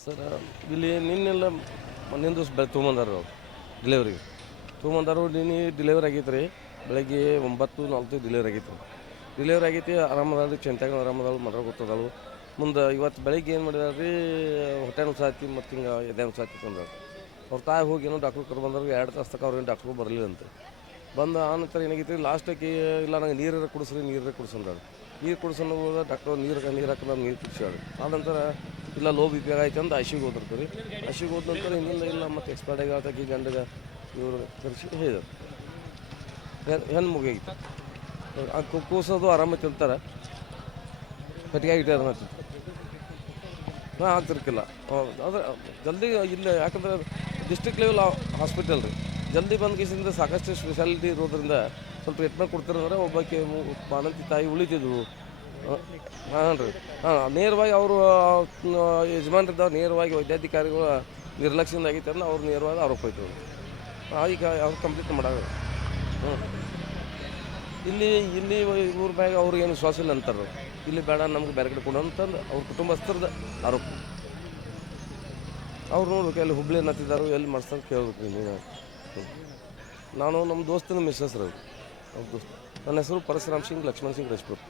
Sir, ಇಲ್ಲಿ ನಿನ್ನೆಲ್ಲ ಮೊನ್ನೆ ದಿವಸ ಬೆಳೆ ತೊಗೊಂಬಂದಾರ ಅವ್ರು ಡಿಲಿವರಿಗೆ ತೊಗೊಂಬಂದಾರು ನಿನ್ನೆ ಡಿಲಿವರಿ ಆಗೈತೆ ರೀ ಬೆಳಗ್ಗೆ ಒಂಬತ್ತು ನಾಲ್ಕು ಡಿಲೆವರಿ ಆಗೈತೆ ಡಿಲೆವರಿ ಆಗೈತಿ ಆರಾಮದಾಳು ಚೆಂತಾಗ ಆರಾಮದಾಳು ಮರ ಗೊತ್ತದಳು ಮುಂದೆ ಇವತ್ತು ಬೆಳಗ್ಗೆ ಏನು ಮಾಡಿದಾರೆ ರೀ ಹೊಟ್ಟೆ ಸಾತಿ ಮತ್ತು ಹಿಂಗೆ ಎದೆ ಸಾತಿ ತಂದಾರ. ಅವ್ರ ತಾಯಿ ಹೋಗಿ ಏನೋ ಡಾಕ್ಟ್ರು ಕರ್ ಬಂದಾಗ ಎರಡು ತಾಸು ತಕ ಅವ್ರೇನು ಡಾಕ್ಟ್ರು ಬರಲಿಲ್ಲ ಅಂತ ಬಂದ ಆನಂತರ ಏನಾಗಿತ್ತು ಲಾಸ್ಟಕ್ಕೆ, ಇಲ್ಲ ನಂಗೆ ನೀರ ಕುಡಿಸ್ರಿ ನೀರ ಕುಡಿಸಂದಾರು ನೀರು ಕುಡಿಸೋಣ ಹೋದ ಡಾಕ್ಟರ್ ನೀರು ನೀರು ಹಾಕಿದ ನೀರು ಕುಡಿಸ್ಯಾಳ. ನಂತರ ಇಲ್ಲ ಲೋ ಬಿ ಪಿ ಆಗೈತೆ ಅಂತ ಐಸಿಗೆ ಹೋದಿರ್ತೀವಿ ರೀ ಐಸಿಗೆ ಹೋದ ನಂತರ ಇನ್ನೊಂದು ಇಲ್ಲ ಮತ್ತು ಎಕ್ಸ್ಪೈರ್ಡ್ ಆಗತ್ತಾಕಿ ಗಂಡಗ ಇವರು ಕರೆಸಿ ಹೇಳಿದರು. ಹೆಣ್ಣು ಮುಗಿಯಾಗಿತ್ತು. ಆ ಕೂಸೋದು ಆರಾಮ ತಿಂತಾರೆ ಕಟ್ಟಿಗೆ ಇಟ್ಟಾರ ಹಾಂ ಆಗ್ತಿರ್ಕಿಲ್ಲ ಅದ್ರ, ಜಲ್ದಿ ಇಲ್ಲ, ಯಾಕಂದ್ರೆ ಡಿಸ್ಟ್ರಿಕ್ಟ್ ಲೆವೆಲ್ ಹಾಸ್ಪಿಟಲ್ ರೀ. ಜಲ್ದಿ ಬಂದ ಕೇಸಿಂದ ಸಾಕಷ್ಟು ಸ್ಪೆಷಾಲಿಟಿ ಇರೋದ್ರಿಂದ ಸ್ವಲ್ಪ ಟ್ರೀಟ್ಮೆಂಟ್ ಕೊಡ್ತಿರಂದ್ರೆ ಒಬ್ಬಾಕಿ ಬಾಣಂತಿ ತಾಯಿ ಉಳಿತಿದ್ವು. ಹಾಂ ರೀ. ಹಾಂ, ನೇರವಾಗಿ ಅವರು ಯಜಮಾನ್ರಿದ್ದ ನೇರವಾಗಿ ವೈದ್ಯಾಧಿಕಾರಿಗಳು ನಿರ್ಲಕ್ಷ್ಯದಿಂದ ಆಗೈತೆ ಅಂದ್ರೆ ಅವ್ರು ನೇರವಾಗಿ ಆರೋಪ ಐತೆ ಈಗ ಅವ್ರು ಕಂಪ್ಲೀಟ್ ಮಾಡೋದು ಹ್ಞೂ ಇಲ್ಲಿ ಇಲ್ಲಿ ಇವ್ರ ಮ್ಯಾಗ ಅವ್ರಿಗೆ ಏನು ವಿಶ್ವಾಸ ಇಲ್ಲ ಅಂತಾರೆ ಇಲ್ಲಿ ಬೇಡ, ನಮ್ಗೆ ಬೇರೆ ಕಡೆ ಕೊಡು ಅಂತಂದು ಅವ್ರ ಕುಟುಂಬಸ್ಥರದ ಆರೋಪ. ಅವ್ರು ನೋಡ್ಬೇಕು ಎಲ್ಲಿ ಹುಬ್ಳಿ ಅನ್ನತ್ತಿದ್ದಾರೋ, ಎಲ್ಲಿ ಮಾಡ್ಸ್ತಾರೆ ಕೇಳ್ಬೇಕು ನೀವು. ನಾನು ನಮ್ಮ ದೋಸ್ತನ ಮಿಸ್ಸಸ್ ರವಿ ನಮ್ಮ ದೋಸ್ತ. ನನ್ನ ಹೆಸರು ಪರಶುರಾಮ್ ಸಿಂಗ್ ಲಕ್ಷ್ಮಣ್ ಸಿಂಗ್ ರಜಪೂತ್.